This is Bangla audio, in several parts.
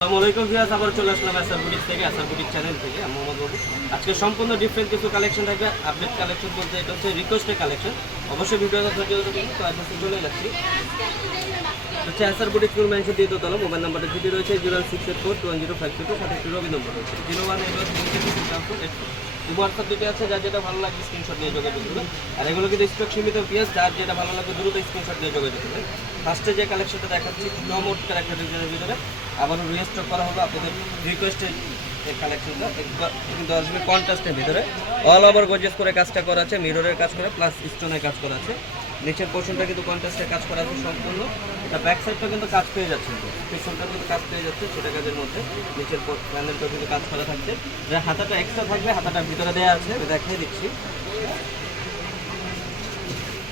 আসসালামু আলাইকুম আবার চলে আসলাম আসার বুটিক থেকে আসার বুটিক চ্যানেল থেকে। আমি মোহাম্মদ আজকে সম্পূর্ণ ডিফারেন্ট কিছু কালেকশন থাকবে আপডেট কালেকশন বলতে এটা হচ্ছে রিকোয়েস্টের কালেকশন অবশ্যই ভিডিওটা ধৈর্য ধরে দেখুন চলে যাচ্ছি হচ্ছে আসার বুটিক ফুল মেনশন দিয়ে দোতলা মোবাইল নাম্বারটা যেটি রয়েছে zero six eight four two zero five two সাথে একটি রবি নম্বর রয়েছে। Zero one eight one WhatsApp দুটি আছে, যার যেটা ভালো লাগবে স্ক্রিনশট নিয়ে যোগাযোগ করবেন আর এগুলো কিন্তু স্টক সীমিত পিএস যার যেটা ভালো লাগবে দ্রুত স্ক্রিনশট নিয়ে যোগাযোগ করবেন ফার্স্টে যে কালেকশনটা দেখাচ্ছি চমৎকার একটা ডিজাইনের ভিতরে। আবারও রিস্টক করা হবে আপনাদের রিকোয়েস্টের এই কালেকশনটা কিন্তু আসবে কন্ট্রাস্টের ভিতরে। অল ওভার গর্জেস করে কাজটা করা আছে মিররের কাজ করা প্লাস স্টোনের কাজ করা আছে। নিচের পোর্শনটা কিন্তু কন্ট্রাস্টের কাজ করা আছে সম্পূর্ণ। এটা ব্যাক সাইডটা কিন্তু কাজ পেয়ে যাচ্ছে পিছনটা কিন্তু কাজ পেয়ে যাচ্ছে সেটা কাজের মধ্যে। নিচের প্যানেলটা কিন্তু কাজ করা থাকছে। যে হাতাটা এক্সট্রা থাকবে, হাতাটা ভিতরে দেওয়া আছে। দেখিয়ে দিচ্ছি।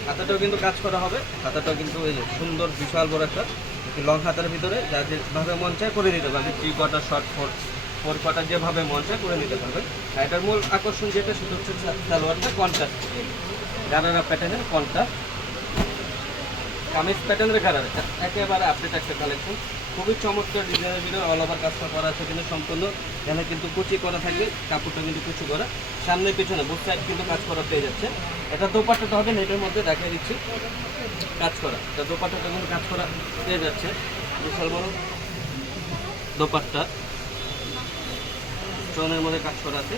হাতাটাও কিন্তু কাজ করা হবে। হাতাটাও কিন্তু যে সুন্দর, বিশাল বড় একটা লং হাতার ভিতরে। যা যেভাবে মন চায় করে নিতে পারবে। Three quarter short four four quarter যেভাবে মন চায় করে নিতে পারবে। আর এটার মূল আকর্ষণ যেটা, সেটা হচ্ছে সালোয়ারটা কন্ট্রাস্ট গারারা প্যাটার্নের কন্ট্রাস্ট কামিজ প্যাটার্নের গারারা একেবারে আপডেট একটা কালেকশন খুবই চমৎকার ডিজাইনের ভিতরে অল ওভার কাজটা করা আছে কিন্তু সম্পূর্ণ। এখানে কিন্তু কুচি করা থাকবে, কাপড়টা কিন্তু কুচি করা। সামনে পিছনে বুক সাইড কিন্তু কাজ করা পেয়ে যাচ্ছে। এটা দোপাট্টাটা হবে নেটের মধ্যে দেখিয়ে দিচ্ছি। কাজ করা। এটা দোপাট্টাটা কিন্তু কাজ করা পেয়ে যাচ্ছে। বিশাল বড় দোপাট্টা। স্টোনের মধ্যে কাজ করা আছে,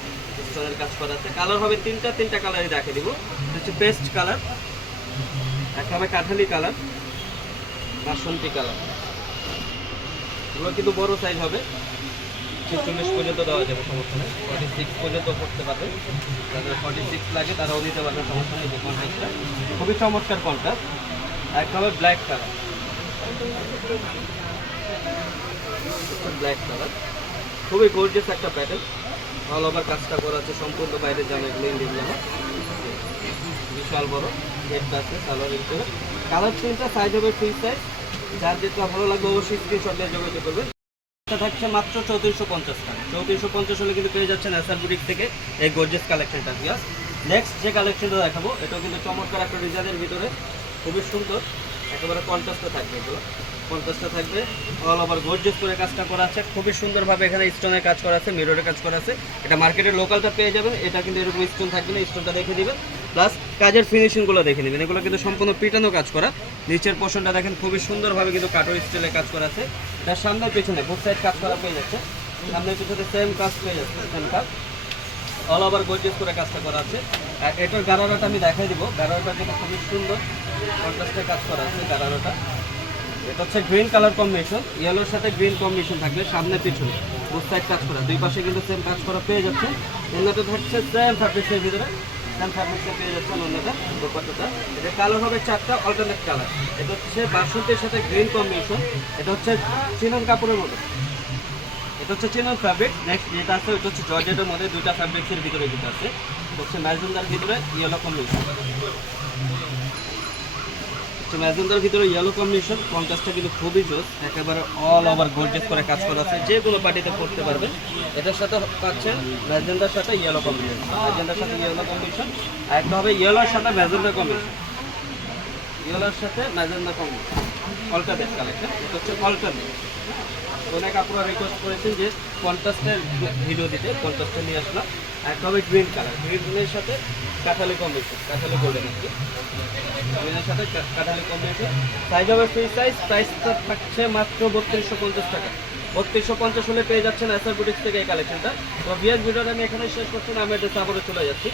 স্টোনের কাজ করা আছে। কালার হবে তিনটা তিনটা কালারই দেখে দিব। হচ্ছে পেস্ট কালার একটা হবে কাঠালি কালার, বাসন্তী কালার। এগুলো কিন্তু বড় সাইজ হবে। ছেচল্লিশ পর্যন্ত দেওয়া যাবে, সমস্যা ফর্টি সিক্স পর্যন্ত করতে পারবে। যাদের ফর্টি সিক্স লাগে, তারাও নিতে পারবে, সমস্যা যে কন্ট্রাস্টটা খুবই চমৎকার কন্ট্রাস্ট একটা হবে ব্ল্যাক কালার ব্ল্যাক কালার খুবই গর্জিয়াস একটা প্যাটার্ন অল ওভার কাজটা করা আছে, সম্পূর্ণ বাইরে জামা এগুলো ইন্ডিয়ান বিশাল বড় গেটটা আছে সালোয়ারের ভিতরে কালার প্রিন্টটা সাইজ হবে ফ্রি সাইজ যার যেটা ভালো লাগবে অবশ্যই স্ক্রিনশট নিয়ে যোগাযোগ করবেন। এটা থাকছে মাত্র চৌত্রিশশো পঞ্চাশ টাকা। চৌত্রিশশো পঞ্চাশ হলে কিন্তু পেয়ে যাচ্ছেন এসআর বুটিক থেকে এই গর্জেস কালেকশনটা পিয়াস নেক্সট যে কালেকশনটা দেখাবো, এটাও কিন্তু চমৎকার একটা ডিজাইনের ভিতরে। খুবই সুন্দর। একেবারে কন্ট্রাস্টে থাকবে এগুলো। কন্ট্রাস্টে থাকবে। অল ওভার গর্জেস করে কাজটা করা আছে। খুবই সুন্দরভাবে এখানে স্টোনের কাজ করা আছে মিররের কাজ করা আছে। এটা মার্কেটের লোকালটা পেয়ে যাবেন। এটা কিন্তু এরকম স্টোন থাকবে না স্টোনটা দেখে দিবেন। প্লাস কাজের ফিনিশিংগুলো দেখে নেবেন। এগুলো কিন্তু সম্পূর্ণ পিটানো কাজ করা। নিচের পোর্শনটা দেখেন, খুবই সুন্দরভাবে কিন্তু কাটোর স্টাইলে কাজ করা আছে। এটার সামনের পেছনে বুক সাইড কাজ করা পেয়ে যাচ্ছে। সামনের পিছনে সেম কাজ পেয়ে যাচ্ছে অল ওভার গোর্জেস করে কাজটা করা আছে। আর এটার গারারাটা আমি দেখাই দিব। গারারাটা কিন্তু খুবই সুন্দর। কন্ট্রাস্টে কাজ করা আছে গারারাটা। এটা হচ্ছে গ্রিন কালার কম্বিনেশন ইয়েলোর সাথে গ্রিন কম্বিনেশন থাকবে সামনে পিছনে দু সাইড কাজ করা। দুই পাশে কিন্তু সেম কাজ করা পেয়ে যাচ্ছে। অন্যটা থাকছে সেম ফ্যাব্রিক্সের ভিতরে। সেম ফ্যাব্রিক্সে পেয়ে যাচ্ছেন অন্যটা, দোপাট্টাটা। এটা কালার হবে চারটা অল্টারনেট কালার এটা হচ্ছে বাসন্তীর সাথে গ্রিন কম্বিনেশন এটা হচ্ছে চিনন কাপড়ের মতো। এটা হচ্ছে চিনন ফ্যাব্রিক নেক্সট যেটা হচ্ছে জর্জেটের মধ্যে দুইটা ফ্যাব্রিক্সের ভিতরে যেটা আছে। হচ্ছে ম্যাজেন্দার ভিতরে ইয়েলো কম্বিনেশন তো ম্যাজেন্দার ভিতরে ইয়েলো কম্বিনেশন কন্ট্রাস্টটা কিন্তু খুবই জোস, একেবারে অল ওভার গোর্জেস করে কাজ করা আছে, যে কোনো পার্টিতে পড়তে পারবে এটার সাথে পাচ্ছেন ম্যাজেন্দার সাথে ইয়েলো কম্বিনেশন ম্যাজেন্দার সাথে ইয়েলো কম্বিনেশন আর একটা হবে ইয়েলোর সাথে ম্যাজেন্দার কম্বিনেশন ইয়েলোর সাথে ম্যাজেন্দার কম্বিনেশন অল্টারনেট কালেকশন এটা হচ্ছে অল্টারনেট অনেক আপনারা রিকোয়েস্ট করেছেন যে কন্ট্রাস্টের ভিডিও দিতে কন্ট্রাস্টে নিয়ে আসলাম। একটা হবে গ্রিন কালার গ্রিনের সাথে কাঁঠালি কম্বিনেশন কাঁঠালি গোল্ডেন একটু গ্রিনের সাথে কাঁঠালি কম্বিনেশন সাইজ হবে ফ্রি সাইজ প্রাইসটা থাকছে মাত্র বত্রিশশো পঞ্চাশ টাকা। বত্রিশশো পঞ্চাশ হলে পেয়ে যাচ্ছেন এসআর বুটিক্স থেকে এই কালেকশনটা তো বিয়ার ভিডিওটা আমি এখানে শেষ করছি, না আমি এটা সাবরে চলে যাচ্ছি।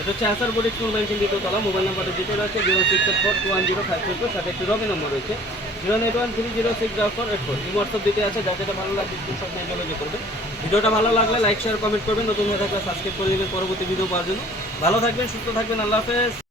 এটা হচ্ছে এসআর বুটিক্স মেনশন দ্বিতীয় তলা মোবাইল নাম্বারটা যেটা রয়েছে zero six four two one zero five two সাথে একটি রবি নম্বর রয়েছে। জিরো থ্রি জিরো সিক্স দিতে আছে যা যেটা ভালো লাগবে করবে ভিডিওটা ভালো লাগলে লাইক শেয়ার কমেন্ট করবেন। নতুন হয়ে থাকলে সাবস্ক্রাইব করে দেবেন। পরবর্তী ভিডিও পাওয়ার জন্য। ভালো থাকবেন, সুস্থ থাকবেন। আল্লাহ হাফেজ।